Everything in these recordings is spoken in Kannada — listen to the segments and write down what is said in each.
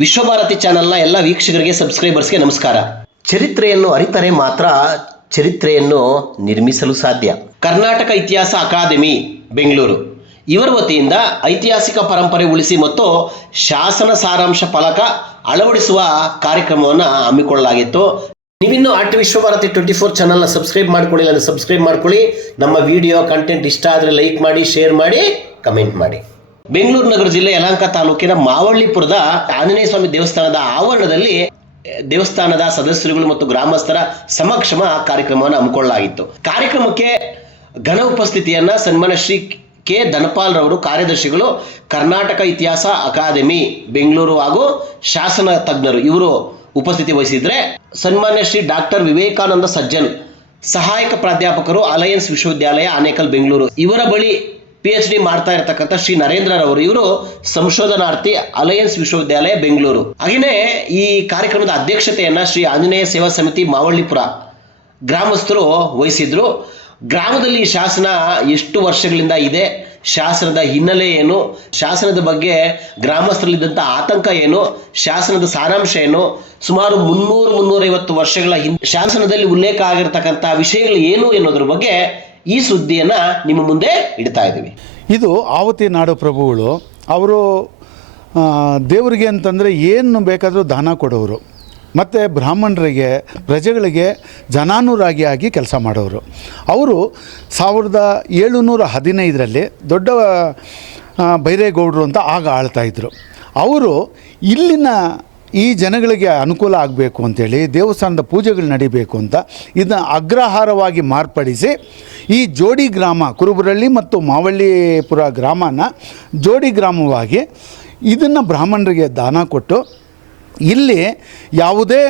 ವಿಶ್ವಭಾರತಿ ಚಾನೆಲ್ನ ಎಲ್ಲ ವೀಕ್ಷಕರಿಗೆ ಸಬ್ಸ್ಕ್ರೈಬರ್ಸ್ಗೆ ನಮಸ್ಕಾರ. ಚರಿತ್ರೆಯನ್ನು ಅರಿತರೆ ಮಾತ್ರ ಚರಿತ್ರೆಯನ್ನು ನಿರ್ಮಿಸಲು ಸಾಧ್ಯ. ಕರ್ನಾಟಕ ಇತಿಹಾಸ ಅಕಾಡೆಮಿ ಬೆಂಗಳೂರು ಇವರ ವತಿಯಿಂದ ಐತಿಹಾಸಿಕ ಪರಂಪರೆ ಉಳಿಸಿ ಮತ್ತು ಶಾಸನ ಸಾರಾಂಶ ಫಲಕ ಅಳವಡಿಸುವ ಕಾರ್ಯಕ್ರಮವನ್ನು ಹಮ್ಮಿಕೊಳ್ಳಲಾಗಿತ್ತು. ನೀವಿನ್ನೂ ವಿಶ್ವಭಾರತಿ 24 ಚಾನಲ್ನ ಸಬ್ಸ್ಕ್ರೈಬ್ ಮಾಡ್ಕೊಳ್ಳಿಲ್ಲ ಅಂದರೆ ಸಬ್ಸ್ಕ್ರೈಬ್ ಮಾಡ್ಕೊಳ್ಳಿ. ನಮ್ಮ ವಿಡಿಯೋ ಕಂಟೆಂಟ್ ಇಷ್ಟ ಆದರೆ ಲೈಕ್ ಮಾಡಿ, ಶೇರ್ ಮಾಡಿ, ಕಮೆಂಟ್ ಮಾಡಿ. ಬೆಂಗಳೂರು ನಗರ ಜಿಲ್ಲೆ ಯಲಹಂಕ ತಾಲೂಕಿನ ಮಾವಳ್ಳಿಪುರದ ಆಂಜನೇಯ ಸ್ವಾಮಿ ದೇವಸ್ಥಾನದ ಆವರಣದಲ್ಲಿ ದೇವಸ್ಥಾನದ ಸದಸ್ಯರುಗಳು ಮತ್ತು ಗ್ರಾಮಸ್ಥರ ಸಮಕ್ಷಮ ಕಾರ್ಯಕ್ರಮವನ್ನು ಹಮ್ಮಿಕೊಳ್ಳಲಾಗಿತ್ತು. ಕಾರ್ಯಕ್ರಮಕ್ಕೆ ಘನ ಉಪಸ್ಥಿತಿಯನ್ನ ಸನ್ಮಾನ್ಯ ಶ್ರೀ ಕೆ ಧನಪಾಲ್ ರವರು, ಕಾರ್ಯದರ್ಶಿಗಳು, ಕರ್ನಾಟಕ ಇತಿಹಾಸ ಅಕಾಡೆಮಿ ಬೆಂಗಳೂರು ಹಾಗೂ ಶಾಸನ ತಜ್ಞರು ಇವರು ಉಪಸ್ಥಿತಿ ವಹಿಸಿದ್ರೆ, ಸನ್ಮಾನ್ಯ ಶ್ರೀ ಡಾಕ್ಟರ್ ವಿವೇಕಾನಂದ ಸಜ್ಜನ್, ಸಹಾಯಕ ಪ್ರಾಧ್ಯಾಪಕರು, ಅಲಯನ್ಸ್ ವಿಶ್ವವಿದ್ಯಾಲಯ ಆನೇಕಲ್ ಬೆಂಗಳೂರು, ಇವರ ಬಳಿ PhD ಮಾಡ್ತಾ ಇರತಕ್ಕಂಥ ಶ್ರೀ ನರೇಂದ್ರ ರವರು, ಇವರು ಸಂಶೋಧನಾರ್ಥಿ, ಅಲಯನ್ಸ್ ವಿಶ್ವವಿದ್ಯಾಲಯ ಬೆಂಗಳೂರು. ಹಾಗೆಯೇ ಈ ಕಾರ್ಯಕ್ರಮದ ಅಧ್ಯಕ್ಷತೆಯನ್ನ ಶ್ರೀ ಆಂಜನೇಯ ಸೇವಾ ಸಮಿತಿ ಮಾವಳ್ಳಿಪುರ ಗ್ರಾಮಸ್ಥರು ವಹಿಸಿದ್ರು. ಗ್ರಾಮದಲ್ಲಿ ಶಾಸನ ಎಷ್ಟು ವರ್ಷಗಳಿಂದ ಇದೆ, ಶಾಸನದ ಹಿನ್ನೆಲೆ ಏನು, ಶಾಸನದ ಬಗ್ಗೆ ಗ್ರಾಮಸ್ಥರಲ್ಲಿದ್ದಂಥ ಆತಂಕ ಏನು, ಶಾಸನದ ಸಾರಾಂಶ ಏನು, ಸುಮಾರು 300-350 ವರ್ಷಗಳ ಶಾಸನದಲ್ಲಿ ಉಲ್ಲೇಖ ಆಗಿರತಕ್ಕಂಥ ವಿಷಯಗಳು ಏನು ಎನ್ನುವುದರ ಬಗ್ಗೆ ಈ ಸುದ್ದಿಯನ್ನು ನಿಮ್ಮ ಮುಂದೆ ಇಡ್ತಾ ಇದ್ದೀವಿ. ಇದು ಆವತಿ ನಾಡು ಪ್ರಭುಗಳು. ಅವರು ದೇವರಿಗೆ ಅಂತಂದರೆ ಏನು ಬೇಕಾದರೂ ದಾನ ಕೊಡೋರು, ಮತ್ತು ಬ್ರಾಹ್ಮಣರಿಗೆ, ಪ್ರಜೆಗಳಿಗೆ ಜನಾನುರಾಗಿ ಆಗಿ ಕೆಲಸ ಮಾಡೋರು. ಅವರು 1715ರಲ್ಲಿ ದೊಡ್ಡ ಬೈರೇಗೌಡರು ಅಂತ ಆಗ ಆಳ್ತಾಯಿದ್ರು. ಅವರು ಇಲ್ಲಿನ ಈ ಜನಗಳಿಗೆ ಅನುಕೂಲ ಆಗಬೇಕು ಅಂಥೇಳಿ, ದೇವಸ್ಥಾನದ ಪೂಜೆಗಳು ನಡಿಬೇಕು ಅಂತ ಇದನ್ನು ಅಗ್ರಹಾರವಾಗಿ ಮಾರ್ಪಡಿಸಿ ಈ ಜೋಡಿ ಗ್ರಾಮ, ಕುರುಬರಳ್ಳಿ ಮತ್ತು ಮಾವಳ್ಳಿಪುರ ಗ್ರಾಮನ ಜೋಡಿ ಗ್ರಾಮವಾಗಿ ಇದನ್ನು ಬ್ರಾಹ್ಮಣರಿಗೆ ದಾನ ಕೊಟ್ಟು, ಇಲ್ಲಿ ಯಾವುದೇ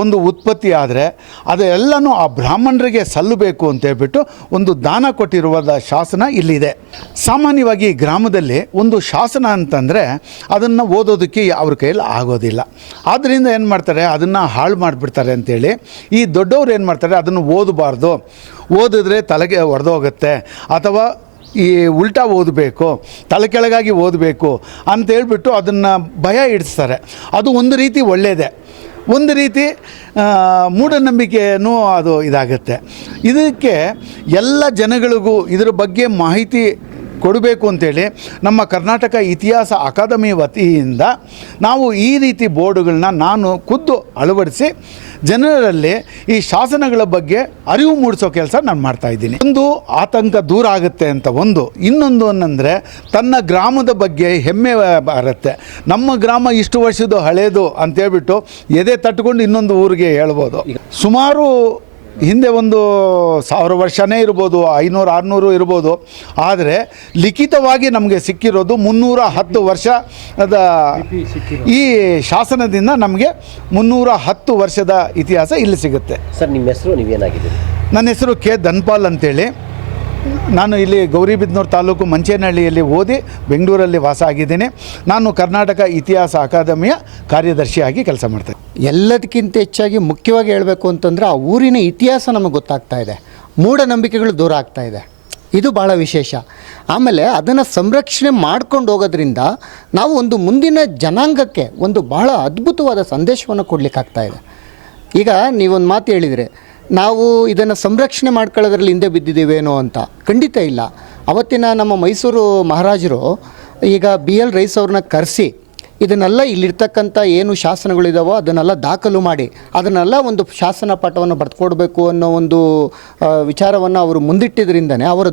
ಒಂದು ಉತ್ಪತ್ತಿ ಆದರೆ ಅದೆಲ್ಲನೂ ಆ ಬ್ರಾಹ್ಮಣರಿಗೆ ಸಲ್ಲಬೇಕು ಅಂತೇಳ್ಬಿಟ್ಟು ಒಂದು ದಾನ ಕೊಟ್ಟಿರುವ ಶಾಸನ ಇಲ್ಲಿದೆ. ಸಾಮಾನ್ಯವಾಗಿ ಗ್ರಾಮದಲ್ಲಿ ಒಂದು ಶಾಸನ ಅಂತಂದರೆ ಅದನ್ನು ಓದೋದಕ್ಕೆ ಅವ್ರ ಕೈಯಲ್ಲಿ ಆಗೋದಿಲ್ಲ. ಆದ್ದರಿಂದ ಏನು ಮಾಡ್ತಾರೆ, ಅದನ್ನು ಹಾಳು ಮಾಡಿಬಿಡ್ತಾರೆ ಅಂಥೇಳಿ ಈ ದೊಡ್ಡವ್ರು ಏನು ಮಾಡ್ತಾರೆ, ಅದನ್ನು ಓದಬಾರ್ದು, ಓದಿದ್ರೆ ತಲೆಗೆ ಹೊಡೆದೋಗುತ್ತೆ, ಅಥವಾ ಈ ಉಲ್ಟಾ ಓದಬೇಕು, ತಲೆ ಕೆಳಗಾಗಿ ಓದಬೇಕು ಅಂತೇಳ್ಬಿಟ್ಟು ಅದನ್ನು ಭಯ ಇಡಿಸ್ತಾರೆ. ಅದು ಒಂದು ರೀತಿ ಒಳ್ಳೆಯದೇ, ಒಂದು ರೀತಿ ಮೂಢನಂಬಿಕೆಯೂ ಅದು ಇದಾಗುತ್ತೆ. ಇದಕ್ಕೆ ಎಲ್ಲ ಜನಗಳಿಗೂ ಇದರ ಬಗ್ಗೆ ಮಾಹಿತಿ ಕೊಡಬೇಕು ಅಂತೇಳಿ ನಮ್ಮ ಕರ್ನಾಟಕ ಇತಿಹಾಸ ಅಕಾಡೆಮಿ ವತಿಯಿಂದ ನಾವು ಈ ರೀತಿ ಬೋರ್ಡುಗಳನ್ನ ನಾನು ಖುದ್ದು ಅಳವಡಿಸಿ ಜನರಲ್ಲಿ ಈ ಶಾಸನಗಳ ಬಗ್ಗೆ ಅರಿವು ಮೂಡಿಸೋ ಕೆಲಸ ನಾನು ಮಾಡ್ತಾಯಿದ್ದೀನಿ. ಒಂದು ಆತಂಕ ದೂರ ಆಗುತ್ತೆ ಅಂತ ಒಂದು, ಇನ್ನೊಂದು ಅನ್ನಂದರೆ ತನ್ನ ಗ್ರಾಮದ ಬಗ್ಗೆ ಹೆಮ್ಮೆ ಬರುತ್ತೆ. ನಮ್ಮ ಗ್ರಾಮ ಇಷ್ಟು ವರ್ಷದ ಹಳೇದು ಅಂತೇಳ್ಬಿಟ್ಟು ಎದೆ ತಟ್ಕೊಂಡು ಇನ್ನೊಂದು ಊರಿಗೆ ಹೇಳ್ಬೋದು. ಸುಮಾರು ಹಿಂದೆ ಒಂದು 1000 ವರ್ಷನೇ ಇರ್ಬೋದು, 500-600 ಇರ್ಬೋದು. ಆದರೆ ಲಿಖಿತವಾಗಿ ನಮಗೆ ಸಿಕ್ಕಿರೋದು 310 ವರ್ಷದ ಈ ಶಾಸನದಿಂದ ನಮಗೆ 310 ವರ್ಷದ ಇತಿಹಾಸ ಇಲ್ಲಿ ಸಿಗುತ್ತೆ. ಸರ್, ನಿಮ್ಮ ಹೆಸರು, ನೀವೇನಾಗಿದ್ದೀರಿ? ನನ್ನ ಹೆಸರು ಕೆ ಧನಪಾಲ್ ಅಂತೇಳಿ. ನಾನು ಇಲ್ಲಿ ಗೌರಿಬಿದನೂರು ತಾಲೂಕು ಮಂಚೇನಹಳ್ಳಿಯಲ್ಲಿ ಓದಿ ಬೆಂಗಳೂರಲ್ಲಿ ವಾಸ ಆಗಿದ್ದೀನಿ. ನಾನು ಕರ್ನಾಟಕ ಇತಿಹಾಸ ಅಕಾಡೆಮಿಯ ಕಾರ್ಯದರ್ಶಿಯಾಗಿ ಕೆಲಸ ಮಾಡ್ತೇನೆ. ಎಲ್ಲದಕ್ಕಿಂತ ಹೆಚ್ಚಾಗಿ ಮುಖ್ಯವಾಗಿ ಹೇಳಬೇಕು ಅಂತಂದರೆ ಆ ಊರಿನ ಇತಿಹಾಸ ನಮಗೆ ಗೊತ್ತಾಗ್ತಾ ಇದೆ, ಮೂಢನಂಬಿಕೆಗಳು ದೂರ ಆಗ್ತಾ ಇದೆ. ಇದು ಭಾಳ ವಿಶೇಷ. ಆಮೇಲೆ ಅದನ್ನು ಸಂರಕ್ಷಣೆ ಮಾಡ್ಕೊಂಡು ಹೋಗೋದ್ರಿಂದ ನಾವು ಒಂದು ಮುಂದಿನ ಜನಾಂಗಕ್ಕೆ ಒಂದು ಭಾಳ ಅದ್ಭುತವಾದ ಸಂದೇಶವನ್ನು ಕೊಡಲಿಕ್ಕಾಗ್ತಾ ಇದೆ. ಈಗ ನೀವೊಂದು ಮಾತು ಹೇಳಿದರೆ, ನಾವು ಇದನ್ನು ಸಂರಕ್ಷಣೆ ಮಾಡ್ಕೊಳ್ಳೋದ್ರಲ್ಲಿ ಹಿಂದೆ ಬಿದ್ದಿದ್ದೀವೇನೋ ಅಂತ. ಖಂಡಿತ ಇಲ್ಲ. ಅವತ್ತಿನ ನಮ್ಮ ಮೈಸೂರು ಮಹಾರಾಜರು ಈಗ BL ರೈಸ್ ಅವ್ರನ್ನ ಕರೆಸಿ ಇದನ್ನೆಲ್ಲ ಇಲ್ಲಿರ್ತಕ್ಕಂಥ ಏನು ಶಾಸನಗಳಿದಾವೋ ಅದನ್ನೆಲ್ಲ ದಾಖಲು ಮಾಡಿ ಅದನ್ನೆಲ್ಲ ಒಂದು ಶಾಸನ ಪಾಠವನ್ನು ಬರೆದುಕೊಡ್ಬೇಕು ಅನ್ನೋ ಒಂದು ವಿಚಾರವನ್ನು ಅವರು ಮುಂದಿಟ್ಟಿದ್ರಿಂದನೇ ಅವರ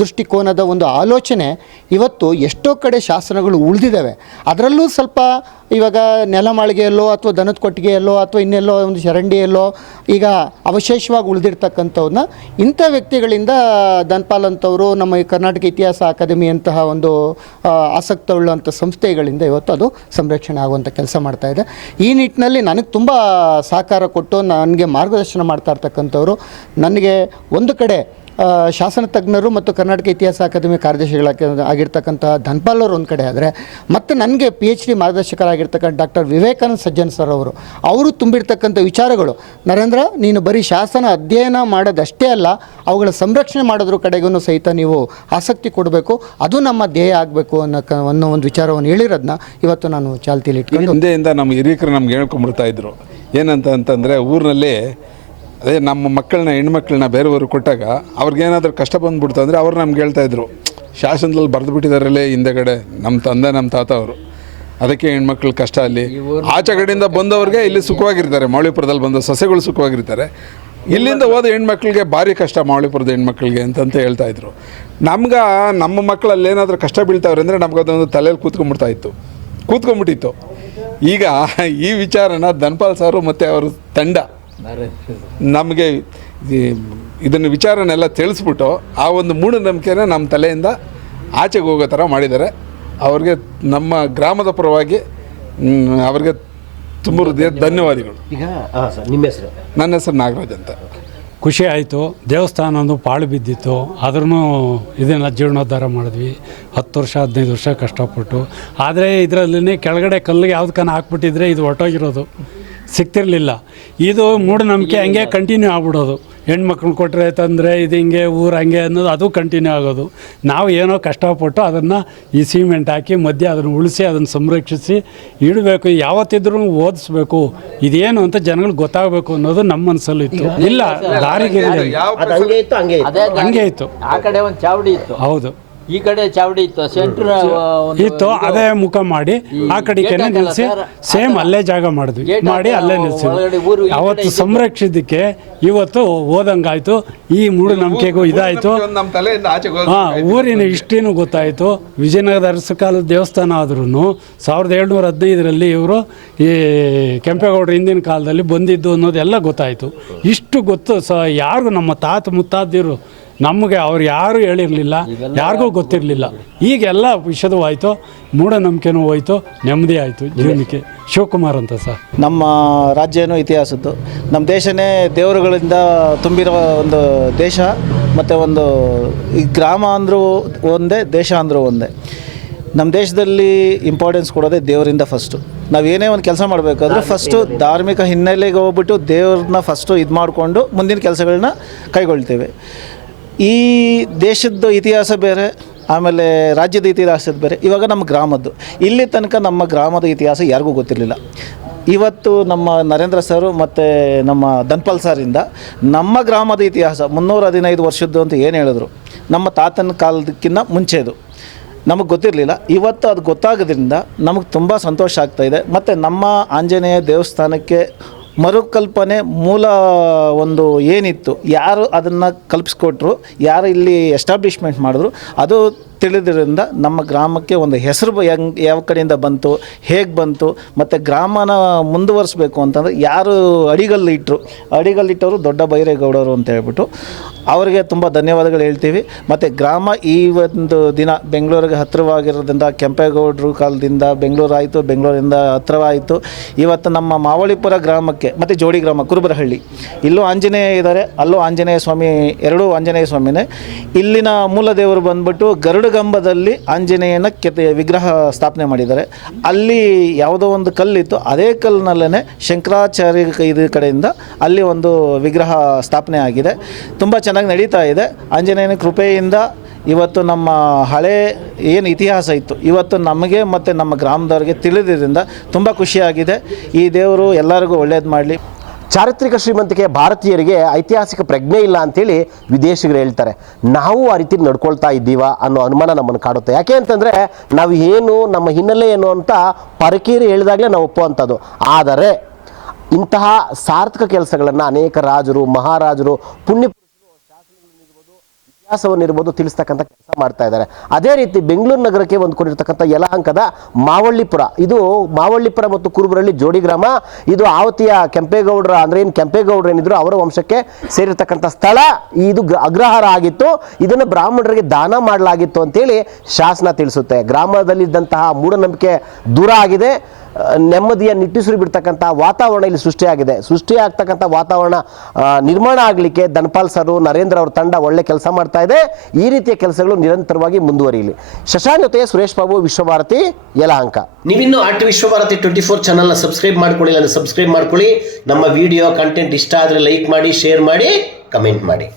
ದೃಷ್ಟಿಕೋನದ ಒಂದು ಆಲೋಚನೆ ಇವತ್ತು ಎಷ್ಟೋ ಕಡೆ ಶಾಸನಗಳು ಉಳಿದಿದ್ದಾವೆ. ಅದರಲ್ಲೂ ಸ್ವಲ್ಪ ಇವಾಗ ನೆಲಮಾಳಿಗೆಯಲ್ಲೋ ಅಥವಾ ದನದ ಕೊಟ್ಟಿಗೆಯಲ್ಲೋ ಅಥವಾ ಇನ್ನೆಲ್ಲೋ ಒಂದು ಚರಂಡಿಯಲ್ಲೋ ಈಗ ಅವಶೇಷವಾಗಿ ಉಳಿದಿರ್ತಕ್ಕಂಥವನ್ನ ಇಂಥ ವ್ಯಕ್ತಿಗಳಿಂದ ಧನಪಾಲ್ ಅಂತವರು, ನಮ್ಮ ಈ ಕರ್ನಾಟಕ ಇತಿಹಾಸ ಅಕಾಡೆಮಿ ಅಂತಹ ಒಂದು ಆಸಕ್ತವುಳ್ಳಂಥ ಸಂಸ್ಥೆಗಳಿಂದ ಇವತ್ತು ಅದು ಸಂರಕ್ಷಣೆ ಆಗುವಂಥ ಕೆಲಸ ಮಾಡ್ತಾಯಿದೆ. ಈ ನಿಟ್ಟಿನಲ್ಲಿ ನನಗೆ ತುಂಬ ಸಹಕಾರ ಕೊಟ್ಟು ನನಗೆ ಮಾರ್ಗದರ್ಶನ ಮಾಡ್ತಾ ಇರ್ತಕ್ಕಂಥವ್ರು, ನನಗೆ ಒಂದು ಕಡೆ ಶಾಸನ ತಜ್ಞರು ಮತ್ತು ಕರ್ನಾಟಕ ಇತಿಹಾಸ ಅಕಾಡೆಮಿ ಕಾರ್ಯದರ್ಶಿಗಳಾಗಿರ್ತಕ್ಕಂಥ ಧನ್ಪಾಲ್ ಅವರು ಒಂದು ಕಡೆ ಆದರೆ, ಮತ್ತು ನನಗೆ PhD ಮಾರ್ಗದರ್ಶಕರಾಗಿರ್ತಕ್ಕಂಥ ಡಾಕ್ಟರ್ ವಿವೇಕಾನಂದ ಸಜ್ಜನ್ ಸರ್ ಅವರು ತುಂಬಿರ್ತಕ್ಕಂಥ ವಿಚಾರಗಳು, ನರೇಂದ್ರ ನೀನು ಬರೀ ಶಾಸನ ಅಧ್ಯಯನ ಮಾಡೋದಷ್ಟೇ ಅಲ್ಲ, ಅವುಗಳ ಸಂರಕ್ಷಣೆ ಮಾಡೋದ್ರ ಕಡೆಗೂ ಸಹಿತ ನೀವು ಆಸಕ್ತಿ ಕೊಡಬೇಕು, ಅದು ನಮ್ಮ ಧ್ಯೇಯ ಆಗಬೇಕು ಅನ್ನೋ ಒಂದು ವಿಚಾರವನ್ನು ಹೇಳಿರೋದನ್ನ ಇವತ್ತು ನಾನು ಚಾಲ್ತಿಯಲ್ಲಿ ಇಟ್ಕೊಂಡು ಹಿಂದೆಯಿಂದ ನಮ್ಮ ಹಿರಿಯಕರು ನಮ್ಗೆ ಹೇಳ್ಕೊಂಬಿಡ್ತಾ ಇದ್ರು ಏನಂತಂದರೆ, ಊರಿನಲ್ಲಿ ಅದೇ ನಮ್ಮ ಮಕ್ಕಳನ್ನ ಹೆಣ್ಮಕ್ಳನ್ನ ಬೇರೆಯವರು ಕೊಟ್ಟಾಗ ಅವ್ರಿಗೇನಾದ್ರೂ ಕಷ್ಟ ಬಂದುಬಿಡ್ತು ಅಂದರೆ ಅವ್ರು ನಮ್ಗೆ ಹೇಳ್ತಾಯಿದ್ರು, ಶಾಸನದಲ್ಲಿ ಬರೆದು ಬಿಟ್ಟಿದ್ದಾರಲ್ಲೇ ಹಿಂದೆಗಡೆ ನಮ್ಮ ತಂದೆ ನಮ್ಮ ತಾತ ಅವರು, ಅದಕ್ಕೆ ಹೆಣ್ಮಕ್ಳ ಕಷ್ಟ ಅಲ್ಲಿ. ಆಚೆ ಕಡೆಯಿಂದ ಬಂದವ್ರಿಗೆ ಇಲ್ಲಿ ಸುಖವಾಗಿರ್ತಾರೆ, ಮಾವಳಿಪುರದಲ್ಲಿ ಬಂದ ಸೊಸೆಗಳು ಸುಖವಾಗಿರ್ತಾರೆ, ಇಲ್ಲಿಂದ ಹೋದ ಹೆಣ್ಮಕ್ಳಿಗೆ ಭಾರಿ ಕಷ್ಟ ಮಾವಳಿಪುರದ ಹೆಣ್ಮಕ್ಳಿಗೆ ಅಂತಂತ ಹೇಳ್ತಾಯಿದ್ರು. ನಮ್ಮ ಮಕ್ಕಳಲ್ಲಿ ಏನಾದರೂ ಕಷ್ಟ ಬೀಳ್ತಾವ್ರೆ ಅಂದರೆ ನಮಗದೊಂದು ತಲೆಯಲ್ಲಿ ಕೂತ್ಕೊಂಡ್ಬಿಟ್ಟಿತ್ತು. ಈಗ ಈ ವಿಚಾರನ ಧನ್ಪಾಲ್ ಸಾರು ಮತ್ತು ಅವ್ರ ತಂಡ ನಮಗೆ ಇದನ್ನು ವಿಚಾರನೆಲ್ಲ ತಿಳಿಸ್ಬಿಟ್ಟು ಆ ಒಂದು ಮೂಢನಂಬಿಕೆನ ನಮ್ಮ ತಲೆಯಿಂದ ಆಚೆಗೆ ಹೋಗೋ ಥರ ಮಾಡಿದ್ದಾರೆ. ಅವ್ರಿಗೆ ನಮ್ಮ ಗ್ರಾಮದ ಪರವಾಗಿ ಅವ್ರಿಗೆ ತುಂಬ ಧನ್ಯವಾದಗಳು. ಈಗ ಸರ್ ನಿಮ್ಮ ಹೆಸರು? ನನ್ನ ಹೆಸರು ನಾಗರಾಜ್ ಅಂತ. ಖುಷಿ ಆಯಿತು. ದೇವಸ್ಥಾನ ಒಂದು ಪಾಳು ಬಿದ್ದಿತ್ತು, ಆದ್ರೂ ಇದನ್ನು ಜೀರ್ಣೋದ್ಧಾರ ಮಾಡಿದ್ವಿ. 10 ವರ್ಷ 15 ವರ್ಷ ಕಷ್ಟಪಟ್ಟು. ಆದರೆ ಇದರಲ್ಲೇ ಕೆಳಗಡೆ ಕಲ್ಲಿಗೆ ಯಾವ್ದಕ್ಕನ ಹಾಕ್ಬಿಟ್ಟಿದ್ರೆ ಇದು ಹೊರಟೋಗಿರೋದು, ಸಿಗ್ತಿರಲಿಲ್ಲ. ಇದು ಮೂಢನಂಬಿಕೆ ಹಂಗೆ ಕಂಟಿನ್ಯೂ ಆಗ್ಬಿಡೋದು. ಹೆಣ್ಮಕ್ಳನ್ನ ಕೊಟ್ಟರೆ ತಂದರೆ ಇದು ಹಿಂಗೆ ಊರು ಹಂಗೆ ಅನ್ನೋದು ಅದು ಕಂಟಿನ್ಯೂ ಆಗೋದು. ನಾವು ಏನೋ ಕಷ್ಟಪಟ್ಟು ಅದನ್ನು ಈ ಸಿಮೆಂಟ್ ಹಾಕಿ ಮಧ್ಯೆ ಅದನ್ನು ಉಳಿಸಿ ಅದನ್ನು ಸಂರಕ್ಷಿಸಿ ಇಡಬೇಕು. ಯಾವತ್ತಿದ್ರೂ ಓದಿಸ್ಬೇಕು, ಇದೇನು ಅಂತ ಜನಗಳಿಗೆ ಗೊತ್ತಾಗಬೇಕು ಅನ್ನೋದು ನಮ್ಮ ಮನಸ್ಸಲ್ಲೂ ಇತ್ತು. ಇಲ್ಲ ದಾರಿಗೆ ಅದು ಹಂಗೆ ಇತ್ತು, ಹಂಗೆ ಇತ್ತು. ಆ ಕಡೆ ಒಂದು ಚಾವಡಿ ಇತ್ತು, ಹೌದು ಈ ಕಡೆ ಚಾವಡಿ ಇತ್ತು, ಸೆಂಟ್ರ್ ಇತ್ತು. ಅದೇ ಮುಖ ಮಾಡಿ ಆ ಕಡೆಗೇನೆ ನಿಲ್ಲಿಸಿ ಸೇಮ್ ಅಲ್ಲೇ ಜಾಗ ಮಾಡಿದ್ವಿ, ಮಾಡಿ ಅಲ್ಲೇ ನಿಲ್ಲಿಸಿದ್ವಿ. ಅವತ್ತು ಸಂರಕ್ಷಿಸೋದಕ್ಕೆ ಇವತ್ತು ಓದಂಗಾಯ್ತು. ಈ ಮೂಢನಂಬಿಕೆಗೂ ಇದಾಯಿತು. ನಮ್ಮ ತಲೆಯಿಂದ ಆಚೆಗೆ ಹೋಗಿ ಊರಿನ ಹಿಸ್ಟ್ರಿನೂ ಗೊತ್ತಾಯಿತು. ವಿಜಯನಗರದ ಅರಸಕಾಲದ ದೇವಸ್ಥಾನ ಆದ್ರೂ 1715ರಲ್ಲಿ ಇವರು ಈ ಕೆಂಪೇಗೌಡರು ಹಿಂದಿನ ಕಾಲದಲ್ಲಿ ಬಂದಿದ್ದು ಅನ್ನೋದೆಲ್ಲ ಗೊತ್ತಾಯಿತು. ಇಷ್ಟು ಗೊತ್ತು ಯಾರಿಗೂ ನಮ್ಮ ತಾತ ಮುತ್ತಾದಿರು ನಮಗೆ ಅವ್ರು ಯಾರೂ ಹೇಳಿರಲಿಲ್ಲ, ಯಾರಿಗೂ ಗೊತ್ತಿರಲಿಲ್ಲ. ಈಗೆಲ್ಲ ವಿಷದವಾಯಿತು, ಮೂಢನಂಬಿಕೆನೂ ಹೋಯಿತು, ನೆಮ್ಮದಿ ಆಯಿತು ಜೀವನಕ್ಕೆ. ಶಿವಕುಮಾರ್ ಅಂತ ಸರ್. ನಮ್ಮ ರಾಜ್ಯನೂ ಇತಿಹಾಸದ್ದು, ನಮ್ಮ ದೇಶನೇ ದೇವರುಗಳಿಂದ ತುಂಬಿರೋ ಒಂದು ದೇಶ. ಮತ್ತು ಒಂದು ಈ ಗ್ರಾಮ ಅಂದರೂ ಒಂದೇ, ದೇಶ ಅಂದರೂ ಒಂದೇ. ನಮ್ಮ ದೇಶದಲ್ಲಿ ಇಂಪಾರ್ಟೆನ್ಸ್ ಕೊಡೋದೇ ದೇವರಿಂದ ಫಸ್ಟು. ನಾವು ಏನೇ ಒಂದು ಕೆಲಸ ಮಾಡಬೇಕಾದ್ರೂ ಫಸ್ಟು ಧಾರ್ಮಿಕ ಹಿನ್ನೆಲೆಗೆ ಹೋಗ್ಬಿಟ್ಟು ದೇವ್ರನ್ನ ಫಸ್ಟು ಇದು ಮಾಡಿಕೊಂಡು ಮುಂದಿನ ಕೆಲಸಗಳನ್ನ ಕೈಗೊಳ್ತೇವೆ. ಈ ದೇಶದ ಇತಿಹಾಸ ಬೇರೆ, ಆಮೇಲೆ ರಾಜ್ಯದ ಇತಿಹಾಸದ ಬೇರೆ. ಇವಾಗ ನಮ್ಮ ಗ್ರಾಮದ್ದು, ಇಲ್ಲಿ ತನಕ ನಮ್ಮ ಗ್ರಾಮದ ಇತಿಹಾಸ ಯಾರಿಗೂ ಗೊತ್ತಿರಲಿಲ್ಲ. ಇವತ್ತು ನಮ್ಮ ನರೇಂದ್ರ ಸರು ಮತ್ತು ನಮ್ಮ ಧನ್ಪಾಲ್ ಸಾರಿಂದ ನಮ್ಮ ಗ್ರಾಮದ ಇತಿಹಾಸ 315 ವರ್ಷದ್ದು ಅಂತ ಏನು ಹೇಳಿದ್ರು, ನಮ್ಮ ತಾತನ ಕಾಲದಕ್ಕಿಂತ ಮುಂಚೆದು ನಮಗೆ ಗೊತ್ತಿರಲಿಲ್ಲ. ಇವತ್ತು ಅದು ಗೊತ್ತಾಗೋದ್ರಿಂದ ನಮಗೆ ತುಂಬ ಸಂತೋಷ ಆಗ್ತಾಯಿದೆ. ಮತ್ತು ನಮ್ಮ ಆಂಜನೇಯ ದೇವಸ್ಥಾನಕ್ಕೆ ಮರುಕಲ್ಪನೆ ಮೂಲ ಒಂದು ಏನಿತ್ತು, ಯಾರು ಅದನ್ನು ಕಲ್ಪಿಸ್ಕೊಟ್ರು, ಯಾರು ಇಲ್ಲಿ ಎಸ್ಟಾಬ್ಲಿಷ್ಮೆಂಟ್ ಮಾಡಿದ್ರು, ಅದು ತಿಳಿದ್ರಿಂದ ನಮ್ಮ ಗ್ರಾಮಕ್ಕೆ ಒಂದು ಹೆಸರು ಯಾವ ಕಡೆಯಿಂದ ಬಂತು, ಹೇಗೆ ಬಂತು, ಮತ್ತು ಗ್ರಾಮನ ಮುಂದುವರಿಸ್ಬೇಕು ಅಂತಂದರೆ ಯಾರು ಅಡಿಗಲ್ಲಿಟ್ಟವರು ದೊಡ್ಡ ಬೈರೇಗೌಡರು ಅಂತ ಹೇಳ್ಬಿಟ್ಟು ಅವರಿಗೆ ತುಂಬ ಧನ್ಯವಾದಗಳು ಹೇಳ್ತೀವಿ. ಮತ್ತು ಗ್ರಾಮ ಈ ಒಂದು ದಿನ ಬೆಂಗಳೂರಿಗೆ ಹತ್ತಿರವಾಗಿರೋದ್ರಿಂದ, ಕೆಂಪೇಗೌಡರು ಕಾಲದಿಂದ ಬೆಂಗಳೂರು ಆಯಿತು, ಬೆಂಗಳೂರಿಂದ ಹತ್ತಿರವಾಯಿತು. ಇವತ್ತು ನಮ್ಮ ಮಾವಳಿಪುರ ಗ್ರಾಮಕ್ಕೆ ಮತ್ತು ಜೋಡಿ ಗ್ರಾಮ ಕುರುಬರಹಳ್ಳಿ, ಇಲ್ಲೂ ಆಂಜನೇಯ ಇದ್ದಾರೆ, ಅಲ್ಲೂ ಆಂಜನೇಯ ಸ್ವಾಮಿ, ಎರಡೂ ಆಂಜನೇಯ ಸ್ವಾಮಿನೇ. ಇಲ್ಲಿನ ಮೂಲ ದೇವರು ಬಂದ್ಬಿಟ್ಟು ಗರುಡಗಂಬದಲ್ಲಿ ಆಂಜನೇಯನ ವಿಗ್ರಹ ಸ್ಥಾಪನೆ ಮಾಡಿದ್ದಾರೆ. ಅಲ್ಲಿ ಯಾವುದೋ ಒಂದು ಕಲ್ಲಿತ್ತು, ಅದೇ ಕಲ್ಲಿನಲ್ಲೇ ಶಂಕರಾಚಾರ್ಯ ಇದು ಕಡೆಯಿಂದ ಅಲ್ಲಿ ಒಂದು ವಿಗ್ರಹ ಸ್ಥಾಪನೆ ಆಗಿದೆ. ತುಂಬ ಚೆನ್ನಾಗಿ ನಡೀತಾ ಇದೆ. ಆಂಜನೇಯನ ಕೃಪೆಯಿಂದ ಇವತ್ತು ನಮ್ಮ ಹಳೆ ಏನು ಇತಿಹಾಸ ಇತ್ತು ಇವತ್ತು ನಮಗೆ ಮತ್ತು ನಮ್ಮ ಗ್ರಾಮದವ್ರಿಗೆ ತಿಳಿದಿದ್ದರಿಂದ ತುಂಬ ಖುಷಿಯಾಗಿದೆ. ಈ ದೇವರು ಎಲ್ಲರಿಗೂ ಒಳ್ಳೇದು ಮಾಡಲಿ. ಚಾರಿತ್ರಿಕ ಶ್ರೀಮಂತಿಕೆ ಭಾರತೀಯರಿಗೆ ಐತಿಹಾಸಿಕ ಪ್ರಜ್ಞೆ ಇಲ್ಲ ಅಂತೇಳಿ ವಿದೇಶಿಗರು ಹೇಳ್ತಾರೆ. ನಾವು ಆ ರೀತಿ ನಡ್ಕೊಳ್ತಾ ಇದ್ದೀವಾ ಅನ್ನೋ ಅನುಮಾನ ನಮ್ಮನ್ನು ಕಾಡುತ್ತೆ. ಯಾಕೆ ಅಂತಂದರೆ ನಾವು ಏನು, ನಮ್ಮ ಹಿನ್ನೆಲೆ ಏನು ಅಂತ ಪರಕೀರಿ ಹೇಳಿದಾಗಲೇ ನಾವು ಒಪ್ಪುವಂಥದ್ದು. ಆದರೆ ಇಂತಹ ಸಾರ್ಥಕ ಕೆಲಸಗಳನ್ನು ಅನೇಕ ರಾಜರು, ಮಹಾರಾಜರು, ಪುಣ್ಯ ಇತಿಹಾಸವನ್ನಿರ್ಬೋದು ತಿಳಿಸ್ತಕ್ಕಂಥ ಕೆಲಸ ಮಾಡ್ತಾ ಇದ್ದಾರೆ. ಅದೇ ರೀತಿ ಬೆಂಗಳೂರು ನಗರಕ್ಕೆ ಹೊಂದ್ಕೊಂಡಿರ್ತಕ್ಕಂಥ ಯಲಹಂಕದ ಮಾವಳ್ಳಿಪುರ, ಇದು ಮಾವಳ್ಳಿಪುರ ಮತ್ತು ಕುರುಬರಳ್ಳಿ ಜೋಡಿ ಗ್ರಾಮ. ಇದು ಆವತಿಯ ಕೆಂಪೇಗೌಡರ ಅಂದ್ರೆ ಏನು ಕೆಂಪೇಗೌಡರು ಏನಿದ್ರು ಅವರ ವಂಶಕ್ಕೆ ಸೇರಿರ್ತಕ್ಕಂಥ ಸ್ಥಳ. ಇದು ಅಗ್ರಹಾರ ಆಗಿತ್ತು, ಇದನ್ನು ಬ್ರಾಹ್ಮಣರಿಗೆ ದಾನ ಮಾಡಲಾಗಿತ್ತು ಅಂತೇಳಿ ಶಾಸನ ತಿಳಿಸುತ್ತೆ. ಗ್ರಾಮದಲ್ಲಿದ್ದಂತಹ ಮೂಢನಂಬಿಕೆ ದೂರ ಆಗಿದೆ, ನೆಮ್ಮದಿಯ ನಿಟ್ಟುಸಿರು ಬಿಡ್ತಕ್ಕಂಥ ವಾತಾವರಣ ಇಲ್ಲಿ ಸೃಷ್ಟಿಯಾಗ್ತಕ್ಕಂಥ ವಾತಾವರಣ ನಿರ್ಮಾಣ ಆಗಲಿಕ್ಕೆ ಧನ್ಪಾಲ್ ಸರ್, ನರೇಂದ್ರ ಅವ್ರ ತಂಡ ಒಳ್ಳೆ ಕೆಲಸ ಮಾಡ್ತಾ ಇದೆ. ಈ ರೀತಿಯ ಕೆಲಸಗಳು ನಿರಂತರವಾಗಿ ಮುಂದುವರಿಯಲಿ. ಶಶಾಂಕ್ ಜೊತೆ ಸುರೇಶ್ ಬಾಬು, ವಿಶ್ವಭಾರತಿ, ಯಲಹಂಕ. ನೀವಿನ್ನೂ ಆರ್ಟ್ ವಿಶ್ವಭಾರತಿ 24 ಚಾನಲ್ನ ಸಬ್ಸ್ಕ್ರೈಬ್ ಮಾಡ್ಕೊಳ್ಳಿ, ಸಬ್ಸ್ಕ್ರೈಬ್ ಮಾಡ್ಕೊಳ್ಳಿ. ನಮ್ಮ ವಿಡಿಯೋ ಕಂಟೆಂಟ್ ಇಷ್ಟ ಆದರೆ ಲೈಕ್ ಮಾಡಿ, ಶೇರ್ ಮಾಡಿ, ಕಮೆಂಟ್ ಮಾಡಿ.